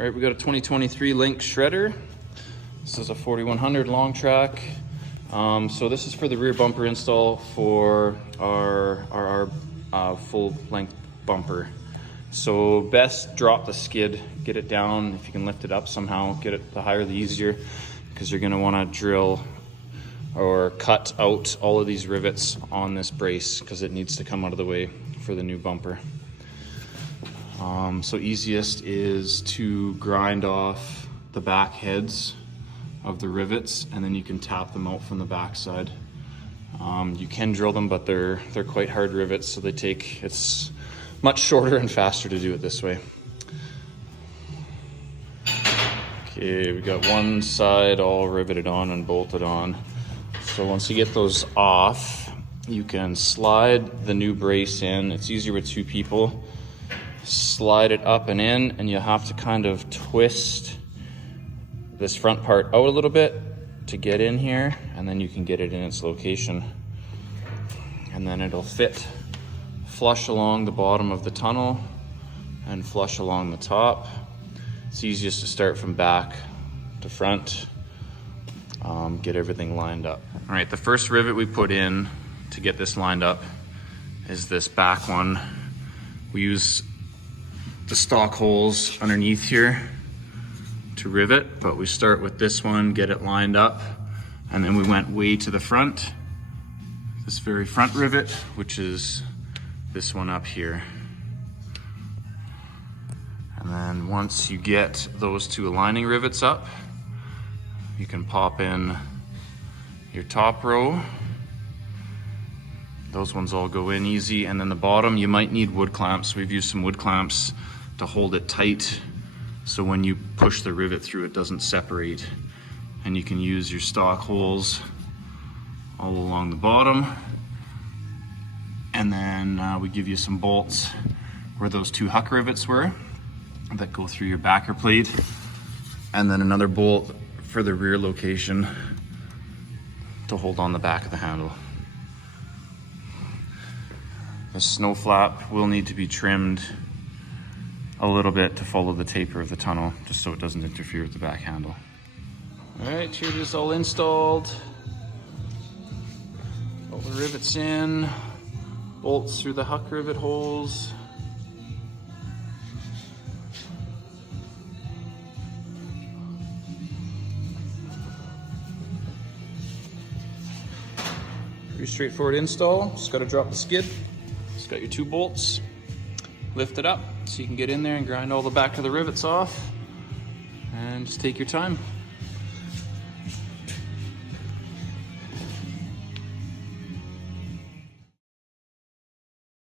All right, we got a 2023 Lynx Shredder. This is a 4100 long track. So this is for the rear bumper install for our full length bumper. So best drop the skid, get it down. If you can lift it up somehow, get it, the higher the easier, because you're gonna wanna drill or cut out all of these rivets on this brace because it needs to come out of the way for the new bumper. So easiest is to grind off the back heads of the rivets, and then you can tap them out from the back side. You can drill them, but they're quite hard rivets, so it's much shorter and faster to do it this way. Okay, we got one side all riveted on and bolted on. So once you get those off, you can slide the new brace in. It's easier with two people. Slide it up and in, and you have to kind of twist this front part out a little bit to get in here, and then you can get it in its location. And then it'll fit flush along the bottom of the tunnel and flush along the top. It's easiest to start from back to front, get everything lined up. All right, the first rivet we put in to get this lined up is this back one. We use the stock holes underneath here to rivet, but we start with this one, get it lined up, and then we went way to the front, this very front rivet, which is this one up here. And then once you get those two aligning rivets up, you can pop in your top row. Those ones all go in easy, and then the bottom you might need wood clamps. We've used some wood clamps to hold it tight, so when you push the rivet through, it doesn't separate. And you can use your stock holes all along the bottom. And then we give you some bolts where those two huck rivets were that go through your backer plate. And then another bolt for the rear location to hold on the back of the handle. The snow flap will need to be trimmed a little bit to follow the taper of the tunnel, just so it doesn't interfere with the back handle. All right, here it is all installed. All the rivets in, bolts through the huck rivet holes. Pretty straightforward install. Just gotta drop the skid. Just got your two bolts. Lift it up so you can get in there and grind all the back of the rivets off, and just take your time.